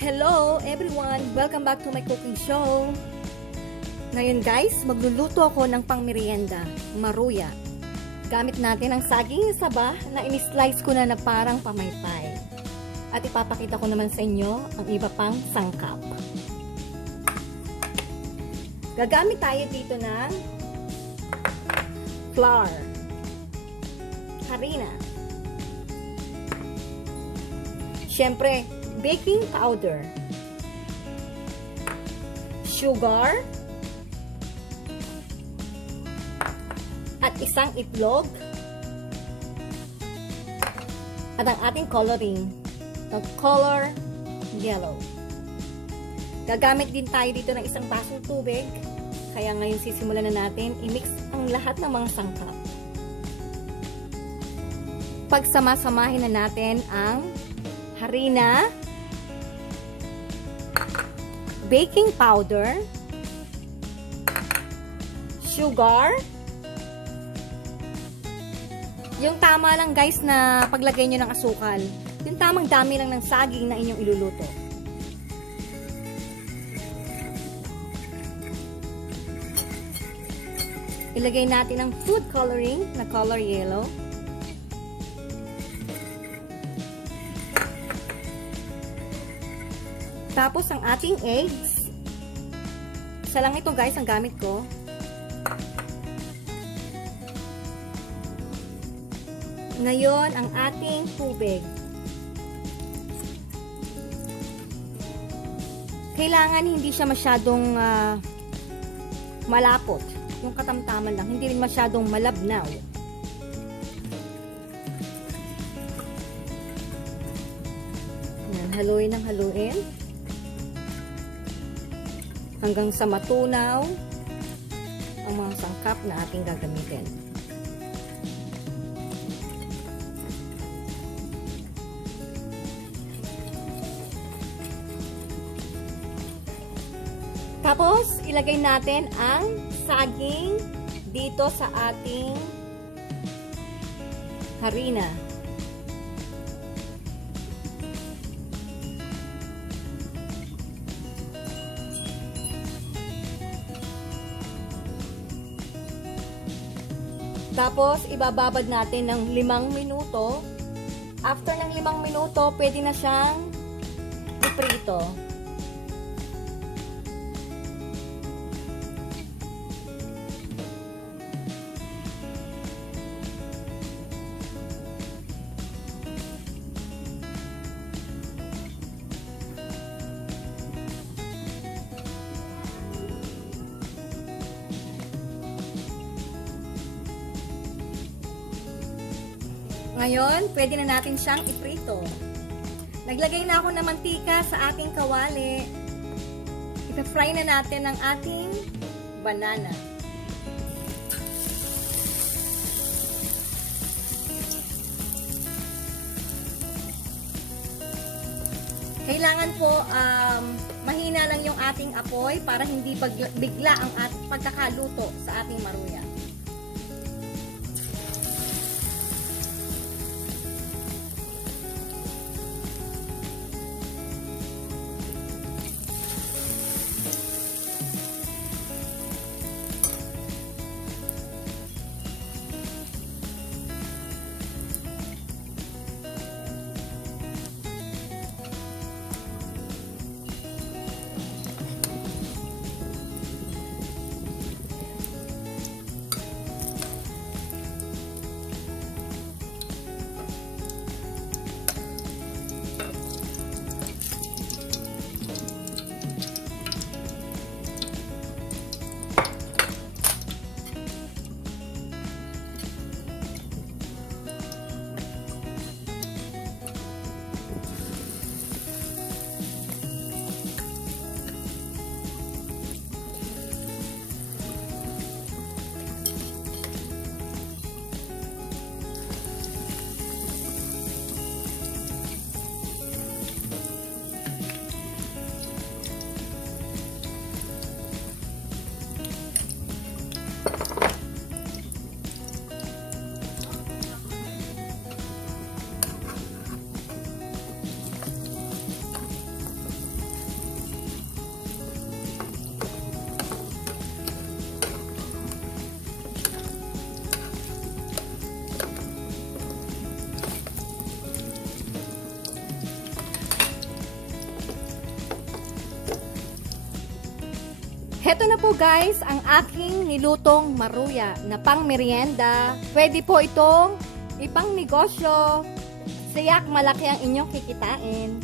Hello everyone! Welcome back to my cooking show. Ngayon guys, magluluto ako ng pangmerienda, maruya. Gamit natin ang saging saba na in-slice ko na parang pamaypay. At ipapakita ko naman sa inyo ang iba pang sangkap. Gagamit tayo dito ng flour, harina, syempre baking powder, sugar, at isang itlog, at ang ating coloring, the color yellow. Gagamit din tayo dito ng isang basong tubig, kaya ngayon sisimulan na natin i-mix ang lahat ng mga sangkap. Pagsama-samahin na natin ang harina, baking powder, sugar, yung tama lang guys na paglagay nyo ng asukal, yung tamang dami lang ng saging na inyong iluluto. Ilagay natin ang food coloring na color yellow. Tapos ang ating eggs. Isa lang ito guys ang gamit ko. Ngayon ang ating tubig. Kailangan hindi siya masyadong malapot. Yung katamtaman lang. Hindi rin masyadong malabnaw. Yan, haluin ng haluin. Hanggang sa matunaw ang mga sangkap na ating gagamitin. Tapos, ilagay natin ang saging dito sa ating harina. Tapos, ibababad natin ng 5 minuto. After ng 5 minuto, pwede na siyang iprito. Ngayon, pwede na natin siyang iprito. Naglagay na ako ng mantika sa ating kawali. Ipa-fry na natin ang ating banana. Kailangan po mahina lang yung ating apoy para hindi bigla ang pagkakaluto sa ating maruya. Heto na po guys, ang aking nilutong maruya na pang merienda. Pwede po itong ipang negosyo. Siyak malaki ang inyong kikitain.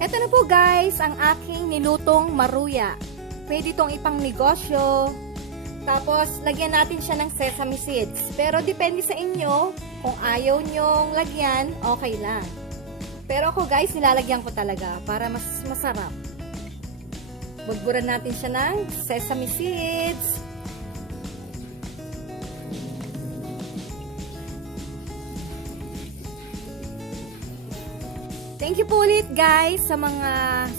Heto na po guys, ang aking nilutong maruya. Pwede itong ipang negosyo. Tapos, lagyan natin siya ng sesame seeds. Pero depende sa inyo, kung ayaw nyong lagyan, okay lang. Pero ako guys, nilalagyan ko talaga para mas masarap. Bugburan natin siya ng sesame seeds. Thank you po ulit guys sa mga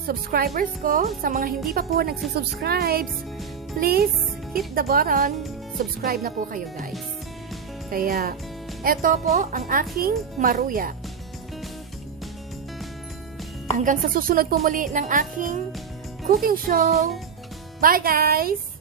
subscribers ko. Sa mga hindi pa po nagsusubscribe, please hit the button. Subscribe na po kayo guys. Kaya, eto po ang aking maruya. Hanggang sa susunod po muli ng aking cooking show. Bye guys!